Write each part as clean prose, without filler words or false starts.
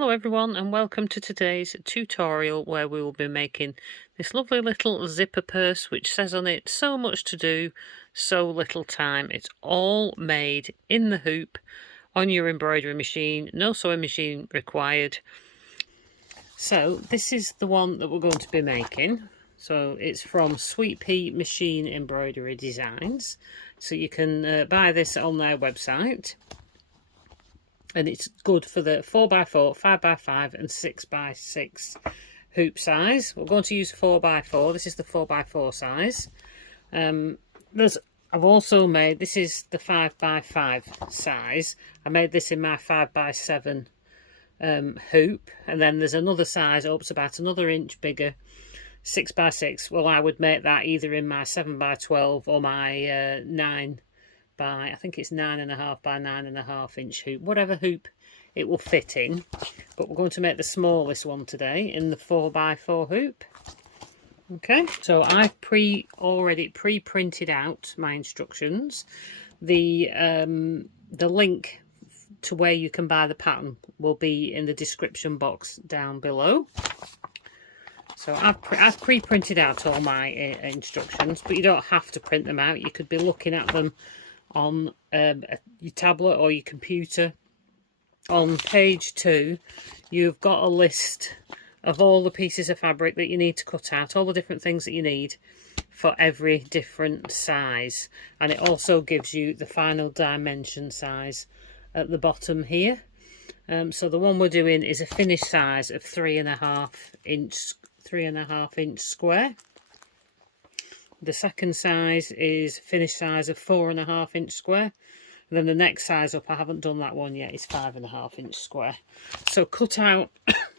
Hello everyone, and welcome to today's tutorial where we will be making this lovely little zipper purse which says on it, so much to do, so little time. It's all made in the hoop on your embroidery machine, no sewing machine required. So this is the one that we're going to be making. So it's from Sweet Pea Machine Embroidery Designs. So you can buy this on their website. And it's good for the 4x4, 5x5 and 6x6 hoop size. We're going to use 4x4. This is the 4x4 size. I've also made, this is the 5x5 size. I made this in my 5x7 hoop. And then there's another size up to about another inch bigger, 6x6. Well, I would make that either in my 7x12 or my 9 by, I think it's 9.5 by 9.5 inch hoop, whatever hoop it will fit in. But we're going to make the smallest one today in the 4x4 hoop. Okay, so I've already pre-printed out my instructions. The link to where you can buy the pattern will be in the description box down below. So I've pre-printed out all my instructions, but you don't have to print them out. You could be looking at them on your tablet or your computer. On page 2 you've got a list of all the pieces of fabric that you need to cut out, all the different things that you need for every different size, and it also gives you the final dimension size at the bottom here. So the one we're doing is a finished size of 3.5 inch square. The second size is finished size of 4.5 inch square. And then the next size up, I haven't done that one yet, is 5.5 inch square. So cut out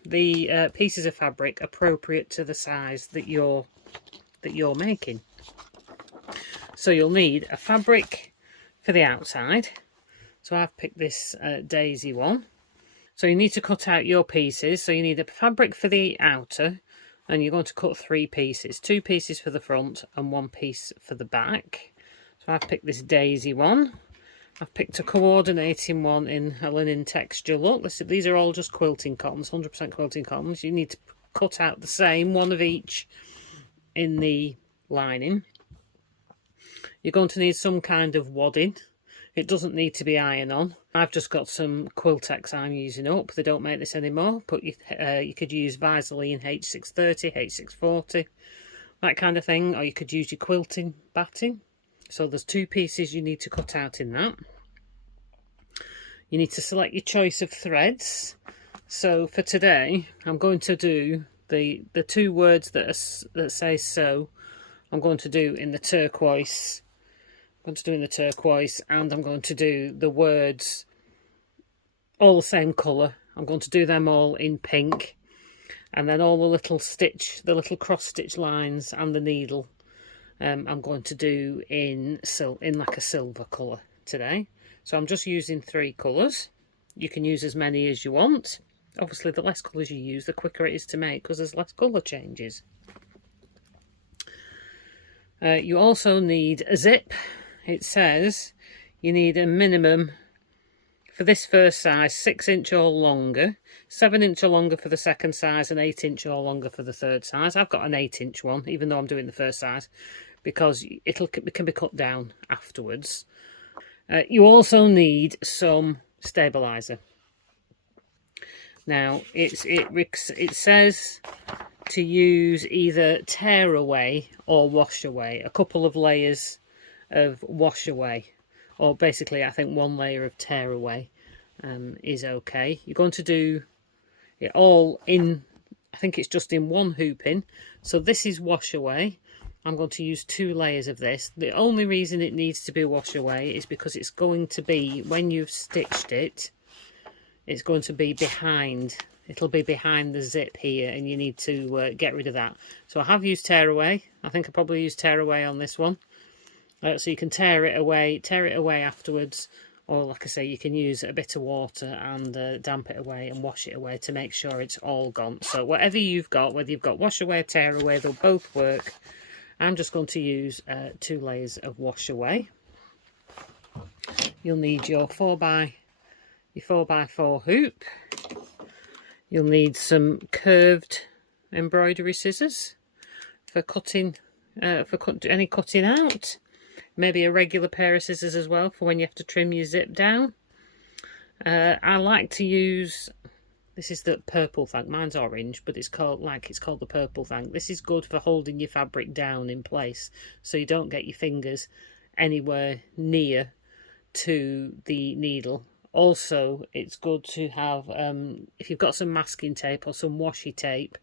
the pieces of fabric appropriate to the size that you're making. So you'll need a fabric for the outside. So I've picked this daisy one. So you need to cut out your pieces. So you need a fabric for the outer. And you're going to cut 3 pieces, 2 pieces for the front and 1 piece for the back. So I've picked this daisy one. I've picked a coordinating one in a linen texture look. These are all just quilting cottons, 100% quilting cottons. You need to cut out the same, one of each in the lining. You're going to need some kind of wadding. It doesn't need to be iron-on. I've just got some Quiltex I'm using up. They don't make this anymore, but you could use Visaline H630, H640, that kind of thing, or you could use your quilting batting. So there's 2 pieces you need to cut out in that. You need to select your choice of threads. So for today, I'm going to do the 2 words that say sew. I'm going to do in the turquoise. I'm going to do in the turquoise, and I'm going to do the words all the same colour. I'm going to do them all in pink, and then all the little cross stitch lines and the needle I'm going to do in like a silver colour today. So I'm just using 3 colours. You can use as many as you want. Obviously the less colours you use, the quicker it is to make, because there's less colour changes. You also need a zip. It says you need a minimum for this first size 6 inch or longer, 7 inch or longer for the second size, and 8 inch or longer for the third size. I've got an 8 inch one, even though I'm doing the first size, because it can be cut down afterwards. You also need some stabilizer. Now it says to use either tear away or wash away, a couple of layers of wash away, or basically I think 1 layer of tear away is okay. You're going to do it all in, I think it's just in 1 hooping. So this is wash away. I'm going to use 2 layers of this. The only reason it needs to be wash away is because it's going to be, when you've stitched it, it's going to be behind. It'll be behind the zip here, and you need to get rid of that. So I have used tear away. I think I probably used tear away on this one. So you can tear it away afterwards, or like I say, you can use a bit of water and damp it away and wash it away to make sure it's all gone. So whatever you've got, whether you've got wash away or tear away, they'll both work. I'm just going to use 2 layers of wash away. You'll need your 4x4 hoop. You'll need some curved embroidery scissors for cutting, any cutting out. Maybe a regular pair of scissors as well for when you have to trim your zip down. I like to use, this is the purple thing, mine's orange, but it's called the purple thing. This is good for holding your fabric down in place so you don't get your fingers anywhere near to the needle. Also, it's good to have, if you've got some masking tape or some washi tape,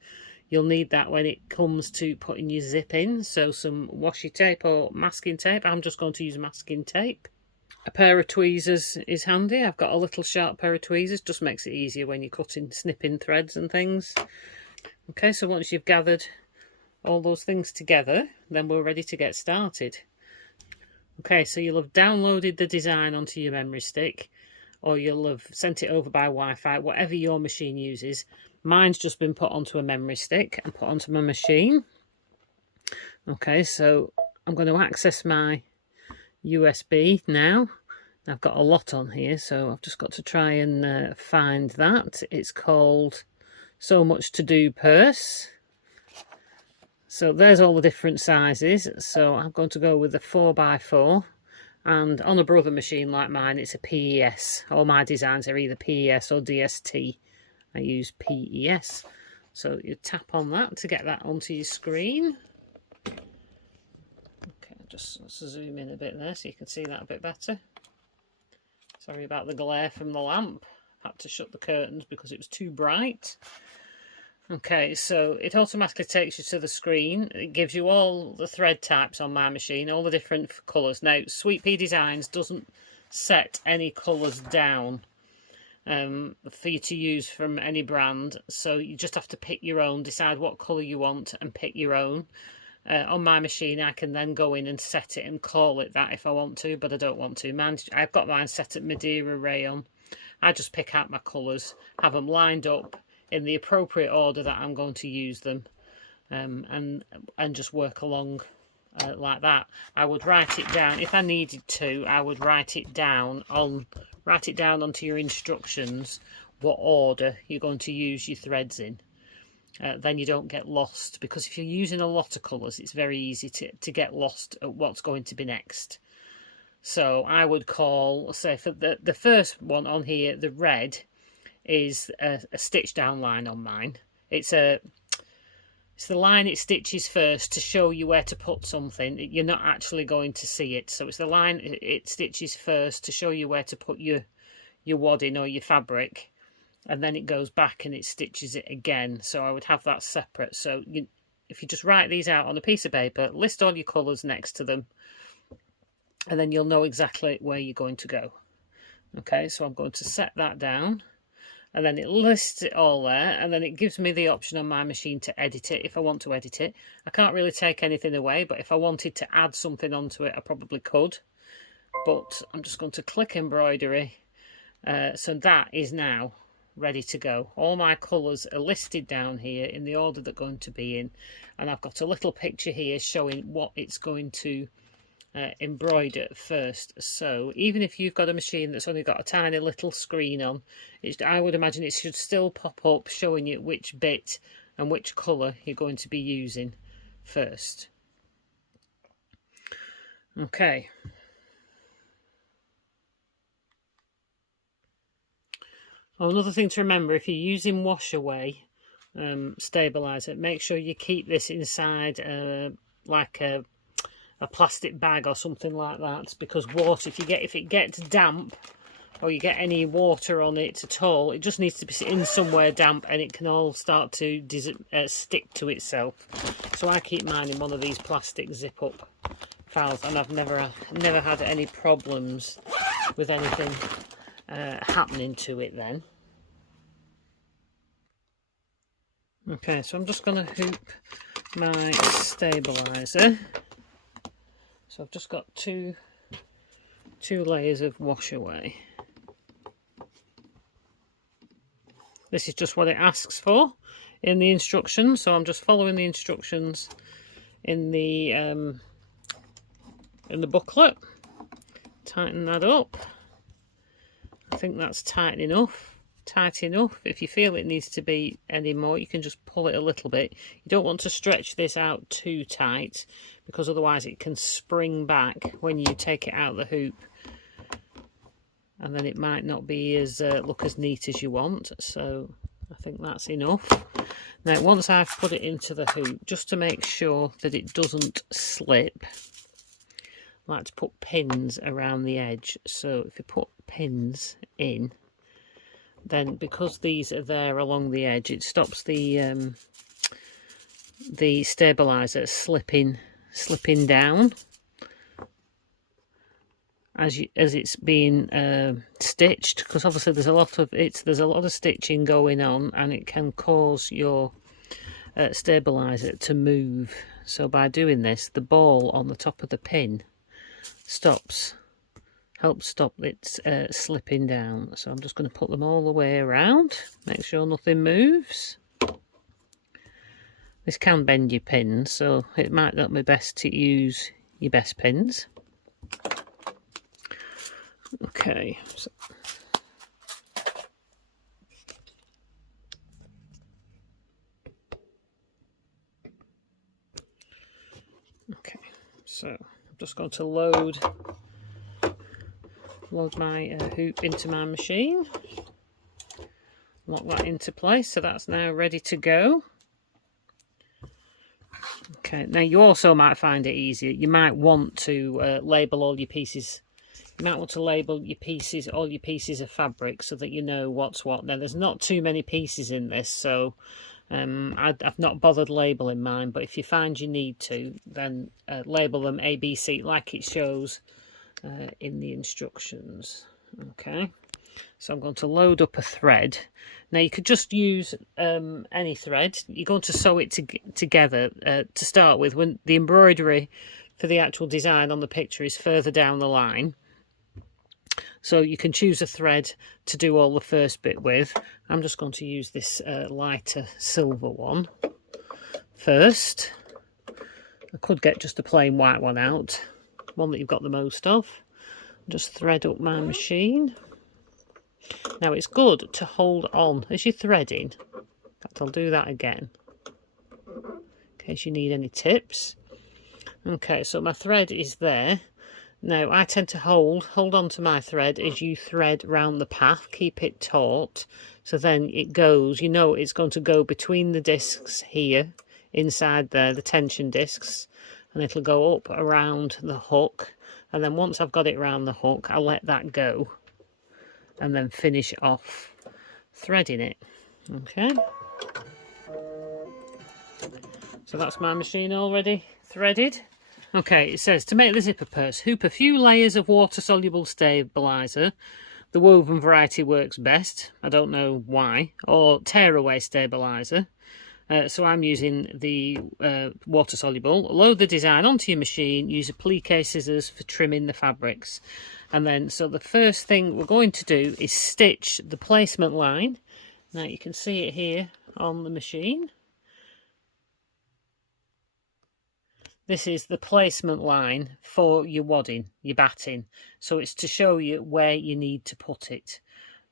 you'll need that when it comes to putting your zip in. So some washi tape or masking tape. I'm just going to use masking tape. A pair of tweezers is handy. I've got a little sharp pair of tweezers. Just makes it easier when you're cutting, snipping threads and things. Okay, so once you've gathered all those things together, then we're ready to get started. Okay, so you'll have downloaded the design onto your memory stick, or you'll have sent it over by Wi-Fi, whatever your machine uses. Mine's just been put onto a memory stick and put onto my machine. Okay, so I'm going to access my USB now. I've got a lot on here, so I've just got to try and find that. It's called So Much To Do Purse. So there's all the different sizes. So I'm going to go with the 4x4. And on a brother machine like mine, it's a PES. All my designs are either PES or DST. I use PES. So you tap on that to get that onto your screen. Okay, just zoom in a bit there so you can see that a bit better. Sorry about the glare from the lamp. I had to shut the curtains because it was too bright. Okay, so it automatically takes you to the screen. It gives you all the thread types on my machine, all the different colours. Now, Sweet Pea Designs doesn't set any colours down for you to use from any brand. So you just have to pick your own, decide what colour you want and pick your own. On my machine, I can then go in and set it and call it that if I want to, but I don't want to. I've got mine set at Madeira Rayon. I just pick out my colours, have them lined up in the appropriate order that I'm going to use them, and just work along like that. I would write it down if I needed to. I would write it down onto your instructions what order you're going to use your threads in. Then you don't get lost, because if you're using a lot of colours, it's very easy to get lost at what's going to be next. So I would call, say for the first one on here, the red is a stitch down line on mine. It's the line it stitches first to show you where to put something. You're not actually going to see it, so it's the line it stitches first to show you where to put your wadding or your fabric, and then it goes back and it stitches it again. So I would have that separate. So if you just write these out on a piece of paper, list all your colours next to them, and then you'll know exactly where you're going to go. Okay, so I'm going to set that down. And then it lists it all there, and then it gives me the option on my machine to edit it if I want to edit it. I can't really take anything away, but if I wanted to add something onto it, I probably could. But I'm just going to click embroidery. So that is now ready to go. All my colours are listed down here in the order they're going to be in, and I've got a little picture here showing what it's going to embroider first. So even if you've got a machine that's only got a tiny little screen on, I would imagine it should still pop up showing you which bit and which colour you're going to be using first. Okay. Oh, another thing to remember, if you're using wash away stabiliser, make sure you keep this inside like a plastic bag or something like that, because water, if it gets damp or you get any water on it at all, it just needs to be in somewhere damp and it can all start to stick to itself. So I keep mine in one of these plastic zip up files, and I've never had any problems with anything happening to it then. Okay, so I'm just going to hoop my stabiliser. So I've just got two layers of wash away. This is just what it asks for in the instructions, so I'm just following the instructions in the booklet. Tighten that up. I think that's tight enough. tight enough. If you feel it needs to be any more, you can just pull it a little bit. You don't want to stretch this out too tight, because otherwise it can spring back when you take it out of the hoop, and then it might not be as look as neat as you want. So I think that's enough. Now once I've put it into the hoop, just to make sure that it doesn't slip, I like to put pins around the edge. So if you put pins in, then because these are there along the edge, it stops the stabilizer slipping down as it's being stitched, because obviously there's a lot of stitching going on, and it can cause your stabilizer to move. So by doing this, the ball on the top of the pin helps stop it slipping down. So I'm just going to put them all the way around, make sure nothing moves. This can bend your pins, so it might not be best to use your best pins. Okay, so I'm just going to load my hoop into my machine, lock that into place, so that's now ready to go. Okay, now you also might find it easier, you might want to label all your pieces. You might want to label all your pieces of fabric, so that you know what's what. Now there's not too many pieces in this, so I've not bothered labelling mine, but if you find you need to, then label them ABC like it shows in the instructions. Okay, so I'm going to load up a thread. Now you could just use any thread. You're going to sew it together to start with, when the embroidery for the actual design on the picture is further down the line. So you can choose a thread to do all the first bit with. I'm just going to use this lighter silver one first. I could get just a plain white one out, one that you've got the most of. Just thread up my machine. Now it's good to hold on as you're threading. In fact, I'll do that again in case you need any tips. Okay, so my thread is there. Now I tend to hold on to my thread as you thread round the path. Keep it taut, so then it goes, you know, it's going to go between the discs here, inside there, the tension discs, and it'll go up around the hook. And then once I've got it around the hook, I'll let that go and then finish off threading it. Okay, so that's my machine already threaded. Okay, it says, to make the zipper purse, hoop a few layers of water-soluble stabiliser. The woven variety works best. I don't know why. Or tear-away stabiliser. So I'm using the water-soluble. Load the design onto your machine. Use applique scissors for trimming the fabrics. And then, so the first thing we're going to do is stitch the placement line. Now you can see it here on the machine. This is the placement line for your wadding, your batting. So it's to show you where you need to put it.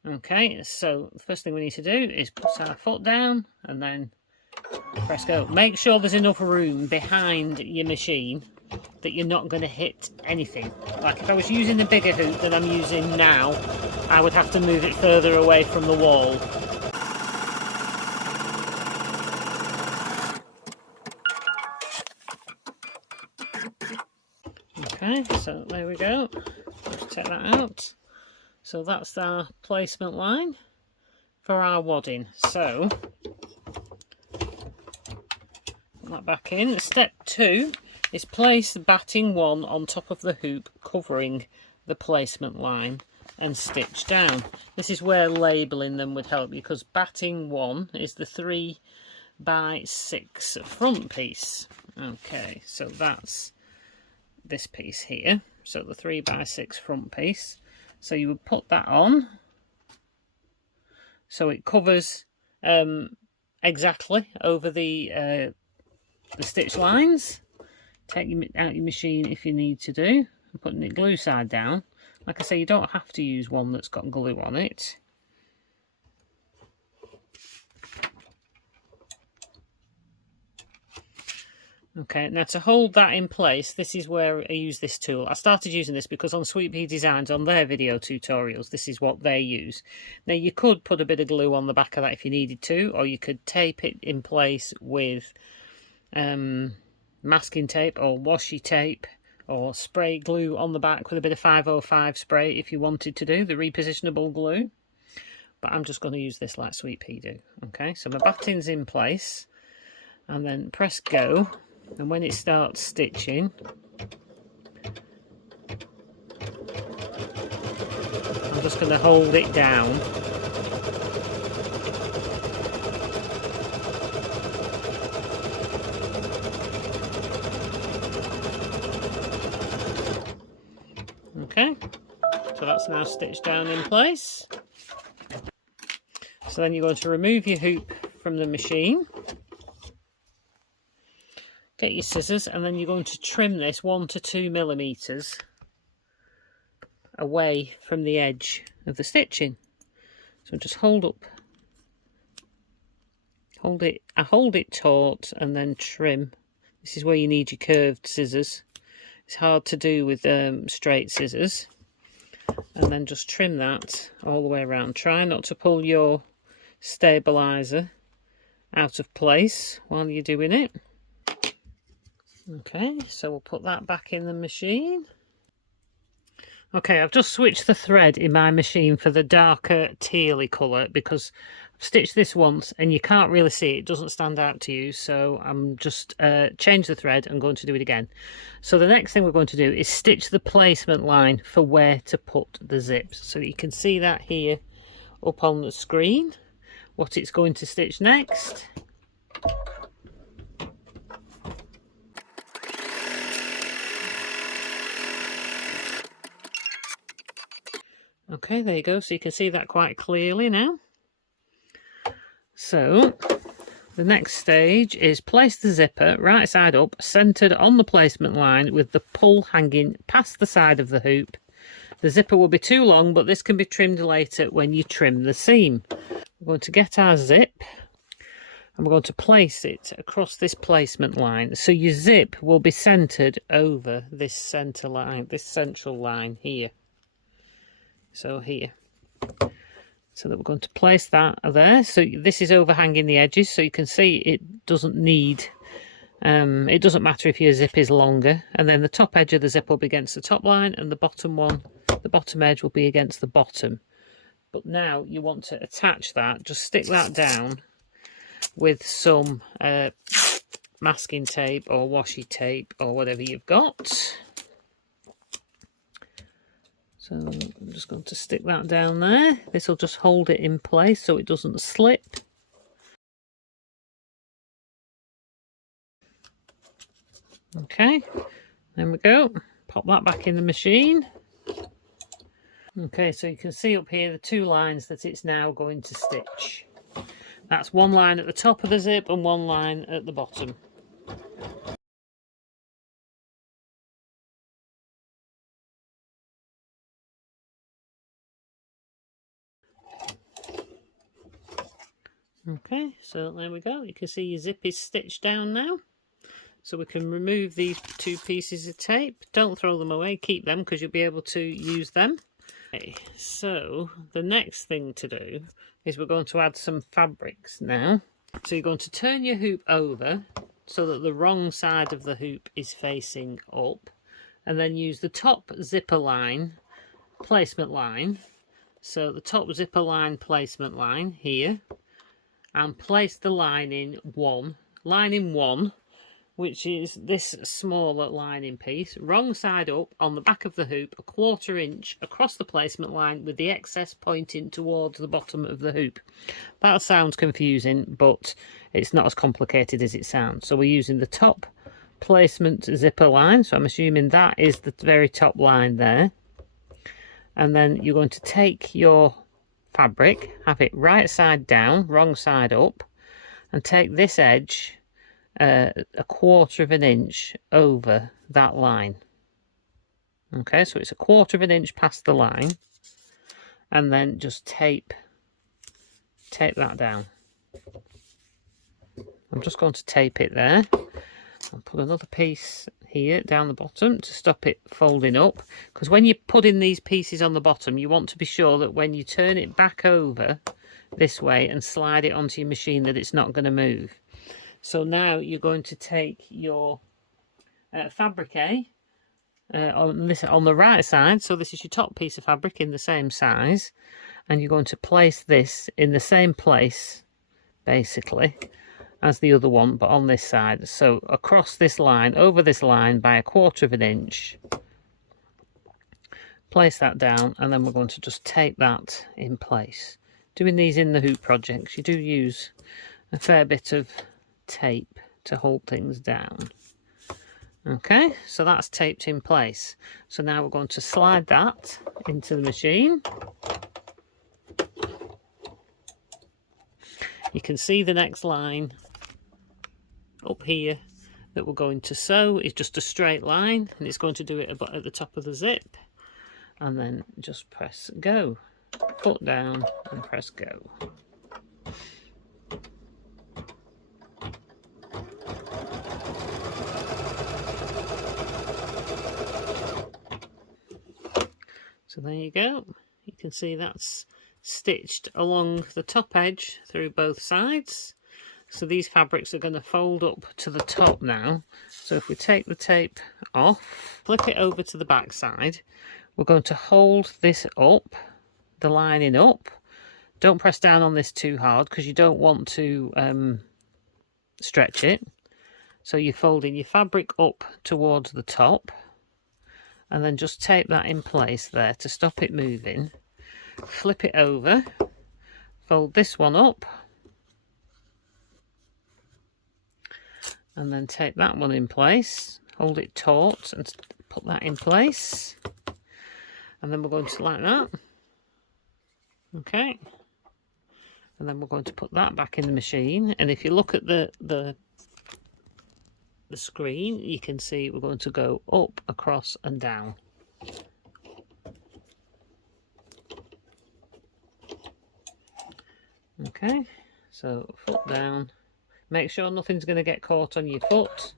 Okay, so the first thing we need to do is put our foot down and then press go. Make sure there's enough room behind your machine that you're not going to hit anything. Like if I was using the bigger hoop that I'm using now, I would have to move it further away from the wall. Okay, so there we go. Let's take that out. So that's our placement line for our wadding. So put that back in. Step 2 is place the batting 1 on top of the hoop, covering the placement line, and stitch down. This is where labelling them would help you, because batting 1 is the 3x6 front piece. Okay, so that's this piece here, so the 3x6 front piece. So you would put that on so it covers exactly over the stitch lines. Take out your machine if you need to do. I'm putting it glue side down. Like I say, you don't have to use one that's got glue on it. Okay, now to hold that in place, this is where I use this tool. I started using this because on Sweet Pea Designs, on their video tutorials, this is what they use. Now you could put a bit of glue on the back of that if you needed to, or you could tape it in place with masking tape or washi tape, or spray glue on the back with a bit of 505 spray if you wanted to do the repositionable glue. But I'm just going to use this like Sweet Pea do. Okay, so my batting's in place, and then press go. And when it starts stitching, I'm just going to hold it down. Okay, so that's now stitched down in place. So then you're going to remove your hoop from the machine. Get your scissors, and then you're going to trim this 1 to 2 millimeters away from the edge of the stitching. So just hold it taut and then trim. This is where you need your curved scissors. It's hard to do with straight scissors. And then just trim that all the way around. Try not to pull your stabilizer out of place while you're doing it. Okay, so we'll put that back in the machine. Okay, I've just switched the thread in my machine for the darker tealy colour because I've stitched this once and you can't really see it. It doesn't stand out to you, so I'm just change the thread and going to do it again. So the next thing we're going to do is stitch the placement line for where to put the zips. So you can see that here up on the screen, what it's going to stitch next. Okay, there you go. So you can see that quite clearly now. So the next stage is place the zipper right side up, centered on the placement line with the pull hanging past the side of the hoop. The zipper will be too long, but this can be trimmed later when you trim the seam. We're going to get our zip and we're going to place it across this placement line. So your zip will be centered over this center line, this central line here. So here, so that we're going to place that there. So this is overhanging the edges, so you can see it doesn't need, it doesn't matter if your zip is longer. And then the top edge of the zip will be against the top line, and the bottom one, the bottom edge will be against the bottom. But now you want to attach that, just stick that down with some masking tape or washi tape or whatever you've got. So I'm just going to stick that down there. This will just hold it in place so it doesn't slip. Okay, there we go. Pop that back in the machine. Okay, so you can see up here the two lines that it's now going to stitch. That's one line at the top of the zip and one line at the bottom. Okay, so there we go. You can see your zip is stitched down now. So we can remove these two pieces of tape. Don't throw them away, keep them because you'll be able to use them. Okay, so the next thing to do is we're going to add some fabrics now. So you're going to turn your hoop over so that the wrong side of the hoop is facing up, and then use the top zipper line, placement line. So the top zipper line placement line here, and place the lining one, which is this smaller lining piece, wrong side up on the back of the hoop, 1/4 inch across the placement line with the excess pointing towards the bottom of the hoop. That sounds confusing, but it's not as complicated as it sounds. So we're using the top placement zipper line, so I'm assuming that is the very top line there. And then you're going to take your fabric, have it right side down, wrong side up, and take this edge 1/4 inch over that line. Okay, so it's 1/4 inch past the line, and then just tape that down. I'm just going to tape it there. I'll put another piece here down the bottom to stop it folding up, because when you're putting these pieces on the bottom, you want to be sure that when you turn it back over this way and slide it onto your machine, that it's not going to move. So now you're going to take your fabrique on the right side, so this is your top piece of fabric in the same size, and you're going to place this in the same place basically as the other one, but on this side. So across this line, over this line by 1/4 inch, place that down, and then we're going to just tape that in place. Doing these in the hoop projects, you do use a fair bit of tape to hold things down. Okay, so that's taped in place. So now we're going to slide that into the machine. You can see the next line up here that we're going to sew is just a straight line, and it's going to do it at the top of the zip, and then just press go, foot down and press go. So there you go. You can see that's stitched along the top edge through both sides. So these fabrics are going to fold up to the top now. So if we take the tape off, flip it over to the back side, we're going to hold this up, the lining up. Don't press down on this too hard because you don't want to stretch it. So you're folding your fabric up towards the top, and then just tape that in place there to stop it moving. Flip it over, fold this one up, and then tape that one in place, hold it taut and put that in place, and then we're going to like that. Okay, and then we're going to put that back in the machine, and if you look at the screen, you can see we're going to go up, across and down. Okay, so foot down. Make sure nothing's going to get caught on your foot.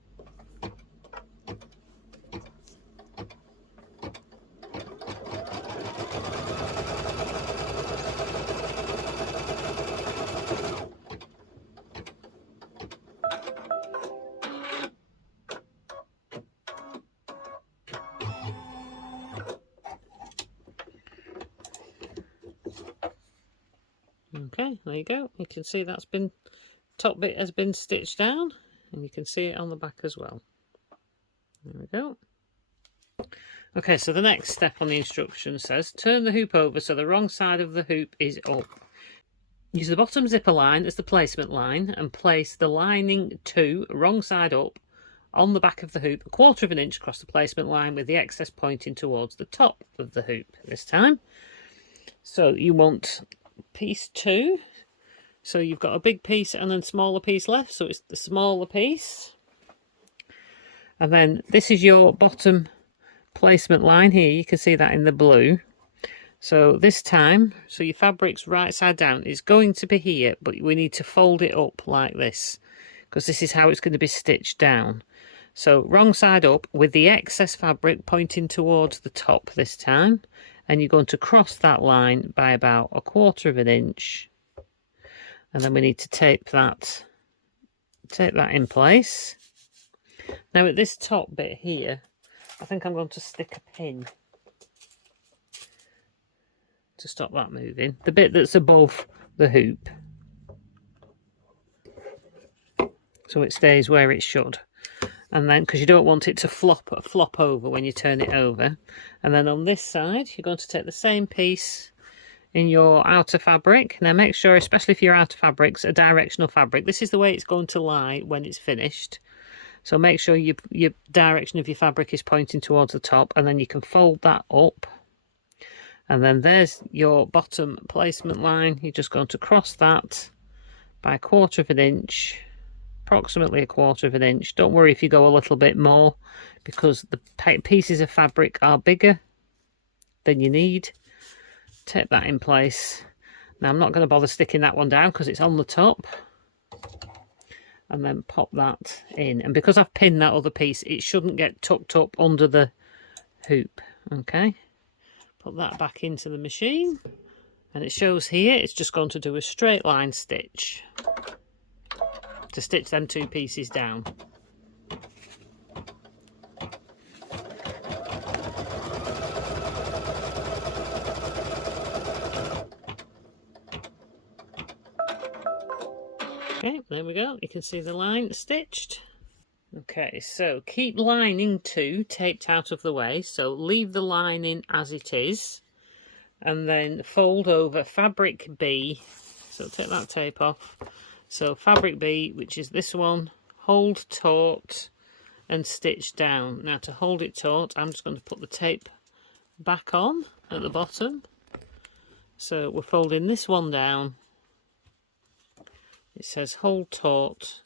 Okay, there you go. You can see that's been, top bit has been stitched down, and you can see it on the back as well. There we go. Okay, so the next step on the instruction says turn the hoop over so the wrong side of the hoop is up. Use the bottom zipper line as the placement line and place the lining to wrong side up on the back of the hoop 1/4 inch across the placement line, with the excess pointing towards the top of the hoop this time. So you want piece 2, so you've got a big piece and then smaller piece left, so it's the smaller piece, and then this is your bottom placement line here. You can see that in the blue. So this time, so your fabric's right side down is going to be here, but we need to fold it up like this because this is how it's going to be stitched down. So wrong side up with the excess fabric pointing towards the top this time, and you're going to cross that line by about 1/4 inch, and then we need to tape that in place. Now at this top bit here, I think I'm going to stick a pin to stop that moving, the bit that's above the hoop, so it stays where it should. And then, because you don't want it to flop over when you turn it over. And then on this side, you're going to take the same piece in your outer fabric. Now make sure, especially if your outer fabric's a directional fabric, this is the way it's going to lie when it's finished. So make sure your direction of your fabric is pointing towards the top, and then you can fold that up. And then there's your bottom placement line. You're just going to cross that by 1/4 inch, approximately 1/4 inch. Don't worry if you go a little bit more, because the pieces of fabric are bigger than you need. Tape that in place. Now I'm not going to bother sticking that one down because it's on the top. and then pop that in. And because I've pinned that other piece, it shouldn't get tucked up under the hoop. Okay, put that back into the machine, and it shows here it's just going to do a straight line stitch to stitch them two pieces down. Okay, there we go. You can see the line stitched. Okay, so keep lining 2 taped out of the way. So leave the lining as it is, and then fold over fabric B. So take that tape off. So fabric B, which is this one, hold taut and stitch down. Now to hold it taut, I'm just going to put the tape back on at the bottom. So we're folding this one down. It says hold taut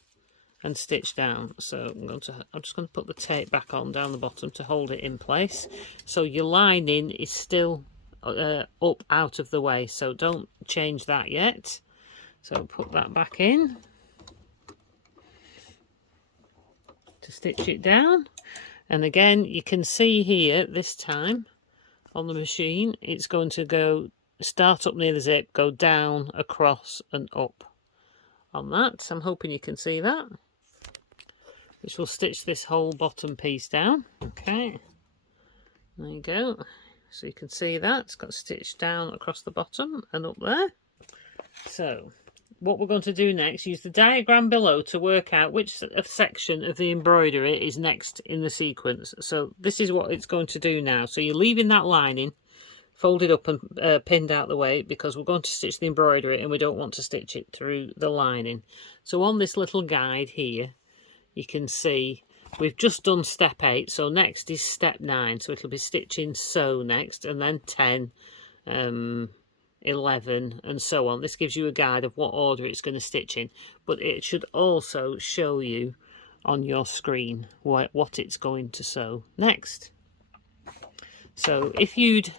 and stitch down. So I'm just going to put the tape back on down the bottom to hold it in place. So your lining is still up out of the way, so don't change that yet. So put that back in to stitch it down. And again, you can see here this time on the machine, it's going to go start up near the zip, go down, across and up on that. I'm hoping you can see that, which will stitch this whole bottom piece down. Okay, there you go. So you can see that it's got stitched down across the bottom and up there. So what we're going to do next, use the diagram below to work out which section of the embroidery is next in the sequence. So this is what it's going to do now. So you're leaving that lining folded up and pinned out the way, because we're going to stitch the embroidery and we don't want to stitch it through the lining. So on this little guide here, you can see we've just done step 8, so next is step 9. So it'll be stitching sew next, and then 10, 11 and so on. This gives you a guide of what order it's going to stitch in, but it should also show you on your screen what it's going to sew next. So if you'd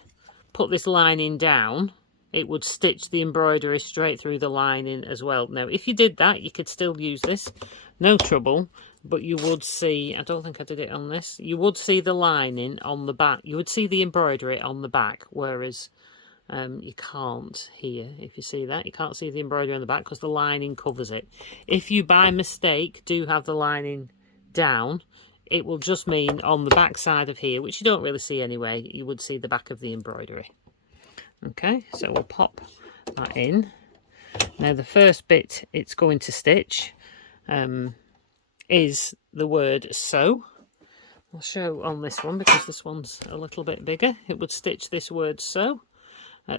put this lining down, it would stitch the embroidery straight through the lining as well. Now if you did that, you could still use this, no trouble, but you would see, I don't think I did it on this, you would see the lining on the back, you would see the embroidery on the back, whereas you can't here. If you see that, you can't see the embroidery on the back because the lining covers it. If you by mistake do have the lining down, it will just mean on the back side of here, which you don't really see anyway, you would see the back of the embroidery. Okay, so we'll pop that in. Now the first bit it's going to stitch is the word sew. I'll show on this one because this one's a little bit bigger. It would stitch this word sew.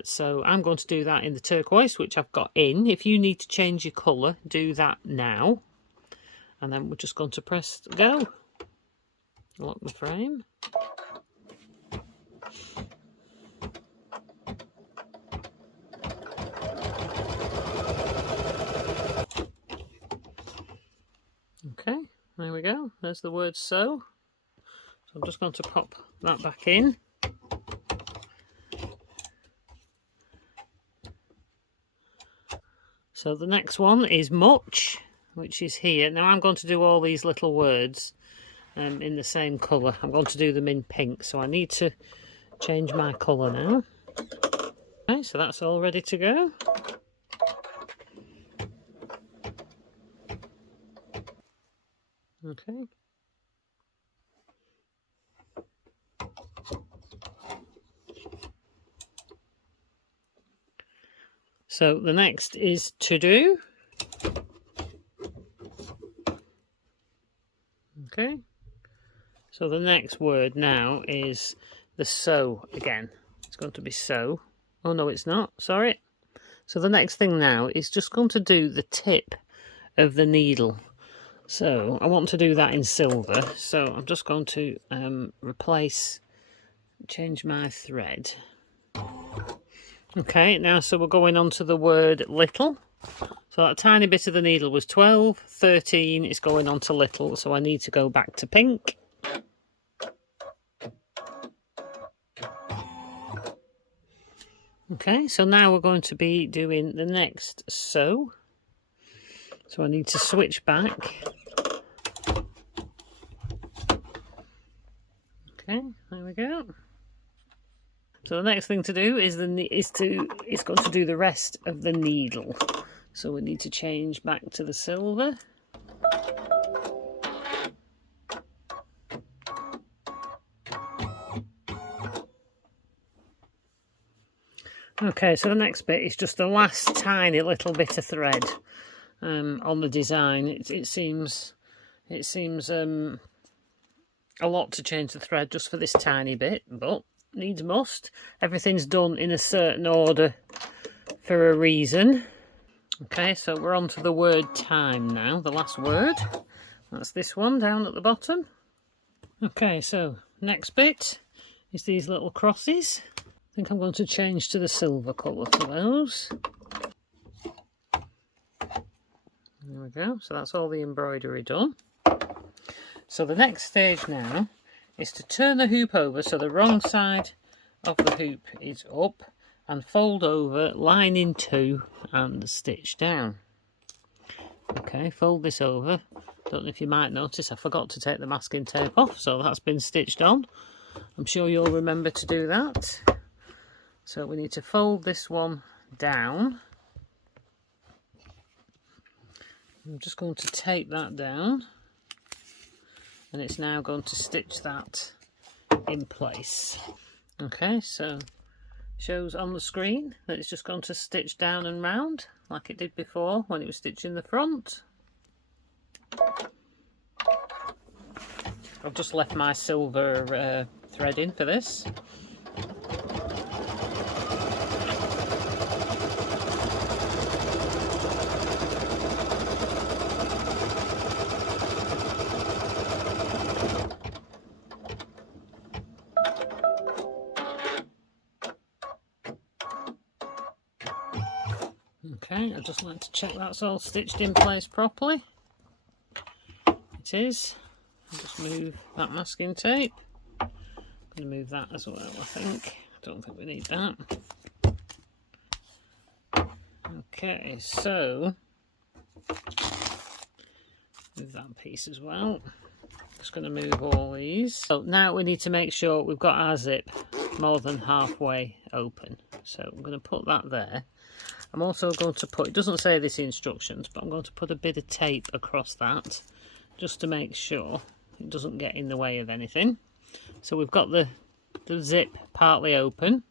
So I'm going to do that in the turquoise, which I've got in. If you need to change your colour, do that now. And then we're just going to press go. Lock the frame. Okay, there we go. There's the word sew. So I'm just going to pop that back in. So the next one is much, which is here. Now I'm going to do all these little words in the same colour. I'm going to do them in pink, so I need to change my colour now. Okay, so that's all ready to go. Okay. So the next is to do. Okay. So the next word now is the sew again. It's going to be sew. Oh no, it's not. Sorry. So the next thing now is just going to do the tip of the needle. So I want to do that in silver. So I'm just going to change my thread. Okay, now so we're going on to the word little. So that tiny bit of the needle was 12, 13, it's going on to little, so I need to go back to pink. Okay, so now we're going to be doing the next sew. So I need to switch back. Okay, there we go. So the next thing to do is it's going to do the rest of the needle. So we need to change back to the silver. Okay, so the next bit is just the last tiny little bit of thread on the design. It seems a lot to change the thread just for this tiny bit, but needs must. Everything's done in a certain order for a reason. Okay, so we're on to the word time now, the last word. That's this one down at the bottom. Okay, so next bit is these little crosses. I think I'm going to change to the silver colour for those. There we go, so that's all the embroidery done. So the next stage now is to turn the hoop over so the wrong side of the hoop is up and fold over, line in two and stitch down. Okay, fold this over. Don't know if you might notice I forgot to take the masking tape off, so that's been stitched on. I'm sure you'll remember to do that. So we need to fold this one down. I'm just going to tape that down, and it's now going to stitch that in place. Okay, so shows on the screen that it's just going to stitch down and round like it did before when it was stitching the front. I've just left my silver thread in for this. Okay, I'd just like to check that's all stitched in place properly. It is. I'll just move that masking tape. I'm going to move that as well, I think. Don't think we need that. Okay, so move that piece as well. Just going to move all these. So now we need to make sure we've got our zip more than halfway open. So I'm going to put that there. I'm also going to put, it doesn't say this in instructions, but I'm going to put a bit of tape across that just to make sure it doesn't get in the way of anything. So we've got the zip partly open.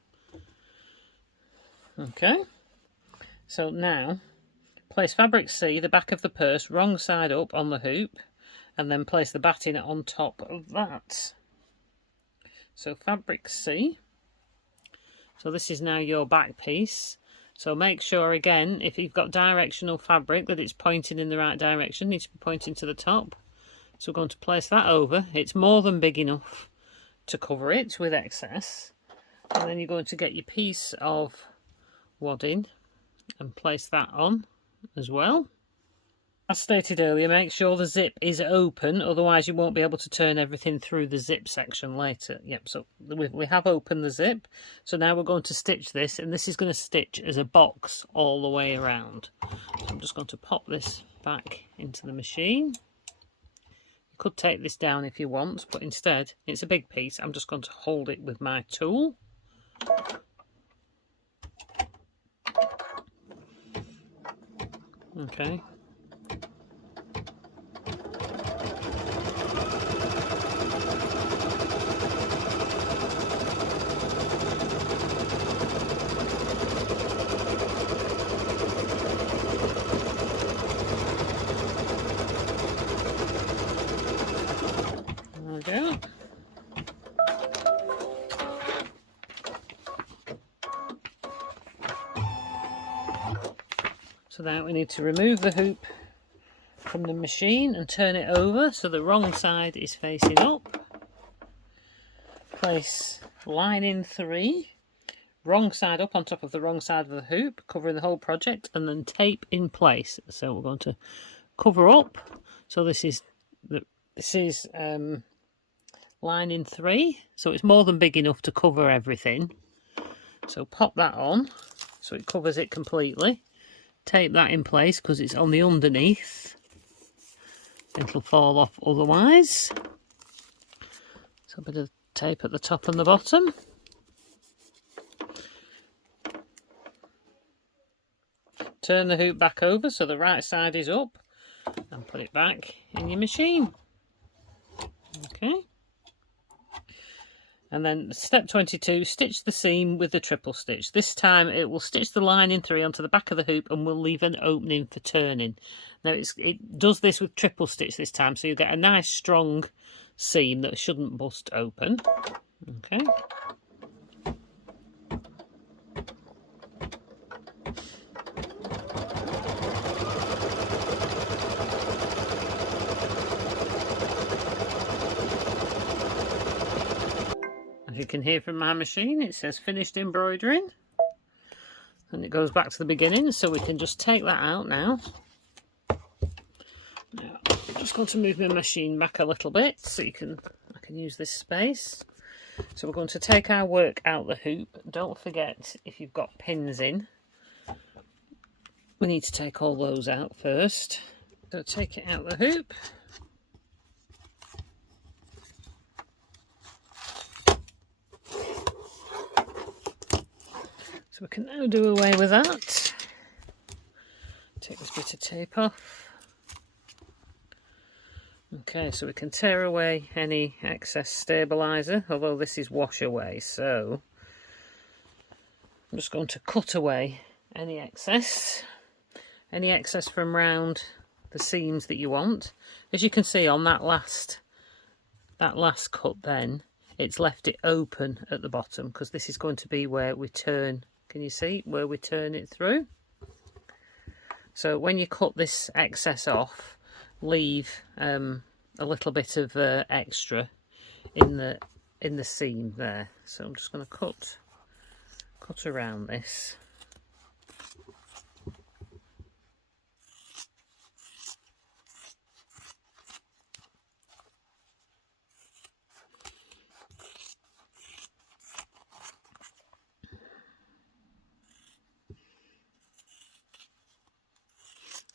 Okay, so now place fabric C, the back of the purse, wrong side up on the hoop, and then place the batting on top of that. So fabric C. So this is now your back piece. So make sure again, if you've got directional fabric, that it's pointing in the right direction. It needs to be pointing to the top. So we're going to place that over. It's more than big enough to cover it with excess. And then you're going to get your piece of wadding and place that on as well. As stated earlier, make sure the zip is open, otherwise you won't be able to turn everything through the zip section later. Yep, so we have opened the zip. So now we're going to stitch this, and this is going to stitch as a box all the way around. So I'm just going to pop this back into the machine. You could take this down if you want, but instead, it's a big piece. I'm just going to hold it with my tool. Okay. There we go. So now we need to remove the hoop from the machine and turn it over so the wrong side is facing up. Place line in 3, wrong side up on top of the wrong side of the hoop, covering the whole project, and then tape in place. So we're going to cover up. So this is line in 3, so it's more than big enough to cover everything. So pop that on so it covers it completely. tape that in place because it's on the underneath. It'll fall off otherwise. So a bit of tape at the top and the bottom. Turn the hoop back over so the right side is up and put it back in your machine. Okay. And then step 22, stitch the seam with the triple stitch. This time it will stitch the lining through onto the back of the hoop and we'll leave an opening for turning. Now it does this with triple stitch this time, so you get a nice strong seam that shouldn't bust open. Okay. As you can hear from my machine, it says finished embroidering, and it goes back to the beginning, so we can just take that out now. Now I'm just going to move my machine back a little bit so I can use this space. So we're going to take our work out the hoop. Don't forget, if you've got pins in, we need to take all those out first. So take it out the hoop. So we can now do away with that. Take this bit of tape off. Okay, so we can tear away any excess stabiliser, although this is wash away, so I'm just going to cut away any excess from round the seams that you want. As you can see on that last cut then, it's left it open at the bottom because this is going to be where we turn. Can you see where we turn it through? So when you cut this excess off, leave a little bit of extra in the seam there. So I'm just going to cut around this.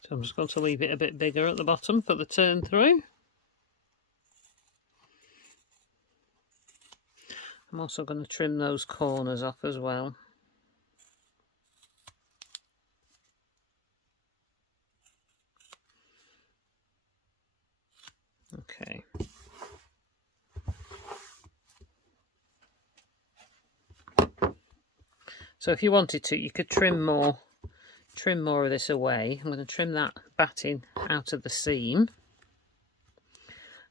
So I'm just going to leave it a bit bigger at the bottom for the turn through. I'm also going to trim those corners off as well. Okay. So if you wanted to, you could trim more of this away. I'm going to trim that batting out of the seam,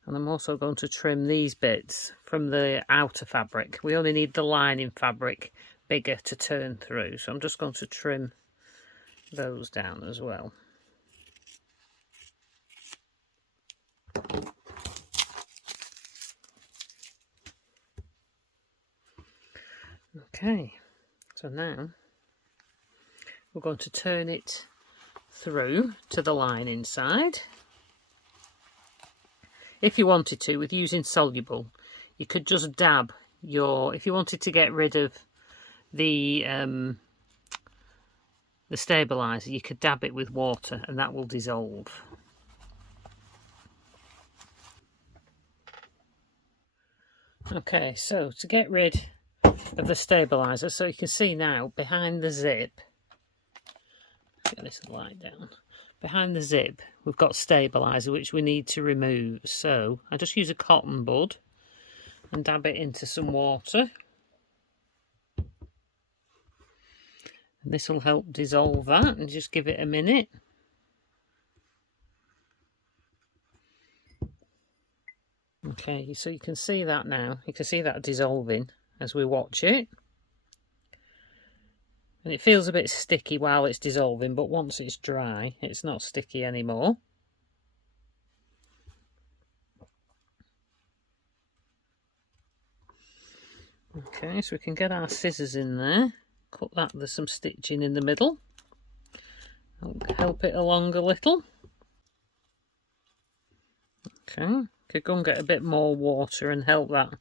and I'm also going to trim these bits from the outer fabric. We only need the lining fabric bigger to turn through, so I'm just going to trim those down as well. Okay, so now we're going to turn it through to the lining side. If you wanted to, with using soluble, you could just dab if you wanted to get rid of the stabiliser, you could dab it with water and that will dissolve. Okay, so to get rid of the stabiliser, so you can see now behind the zip, get this light down, behind the zip we've got stabiliser which we need to remove. So I just use a cotton bud and dab it into some water, and this will help dissolve that, and just give it a minute. Okay, so you can see that now, you can see that dissolving as we watch it. And it feels a bit sticky while it's dissolving, but once it's dry, it's not sticky anymore. Okay, so we can get our scissors in there, cut that, there's some stitching in the middle. Help it along a little. Okay, could go and get a bit more water and help that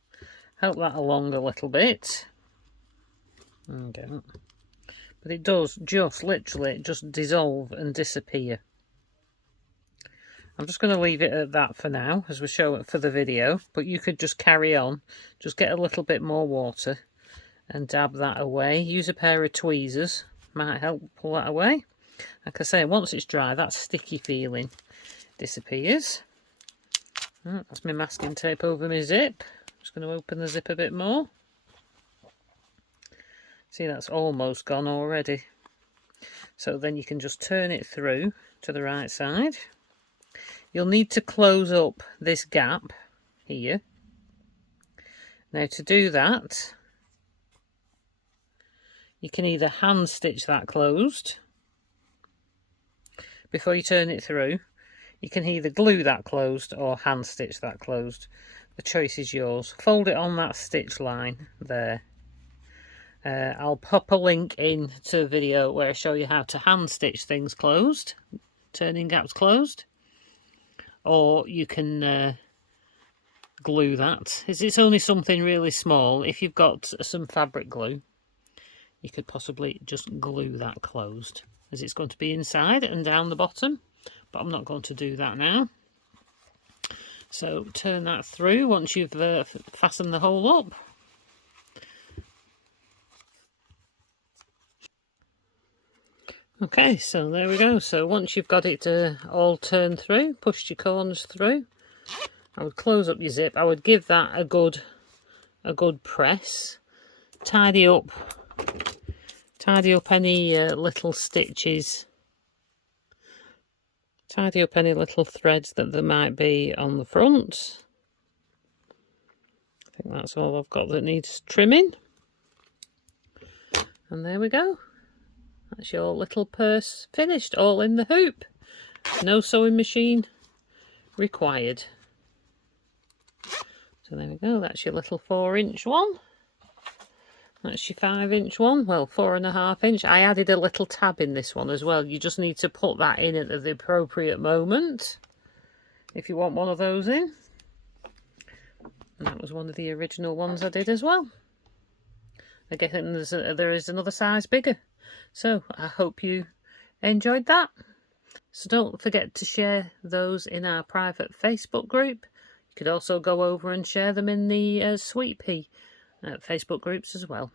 along a little bit. Okay. but it does just literally just dissolve and disappear. I'm just going to leave it at that for now, as we show it for the video, but you could just carry on, just get a little bit more water and dab that away. Use a pair of tweezers, might help pull that away. Like I say, once it's dry, that sticky feeling disappears. That's my masking tape over my zip. Just going to open the zip a bit more. See, that's almost gone already. So then you can just turn it through to the right side. You'll need to close up this gap here. Now to do that, you can either hand stitch that closed before you turn it through. You can either glue that closed or hand stitch that closed. The choice is yours. Fold it on that stitch line there. I'll pop a link in to a video where I show you how to hand stitch things closed, turning gaps closed. Or you can glue that. It's only something really small. If you've got some fabric glue, you could possibly just glue that closed, as it's going to be inside and down the bottom, but I'm not going to do that now. So turn that through once you've fastened the hole up. Okay, so there we go. So once you've got it all turned through, pushed your corners through, I would close up your zip. I would give that a good press. Tidy up any little stitches. Tidy up any little threads that there might be on the front. I think that's all I've got that needs trimming. And there we go. That's your little purse finished, all in the hoop. No sewing machine required. So there we go, that's your little 4-inch one. That's your 5-inch one, well, 4.5-inch. I added a little tab in this one as well. You just need to put that in at the appropriate moment if you want one of those in. And that was one of the original ones I did as well. Again, there is another size bigger. So I hope you enjoyed that. So don't forget to share those in our private Facebook group. You could also go over and share them in the Sweet Pea Facebook groups as well.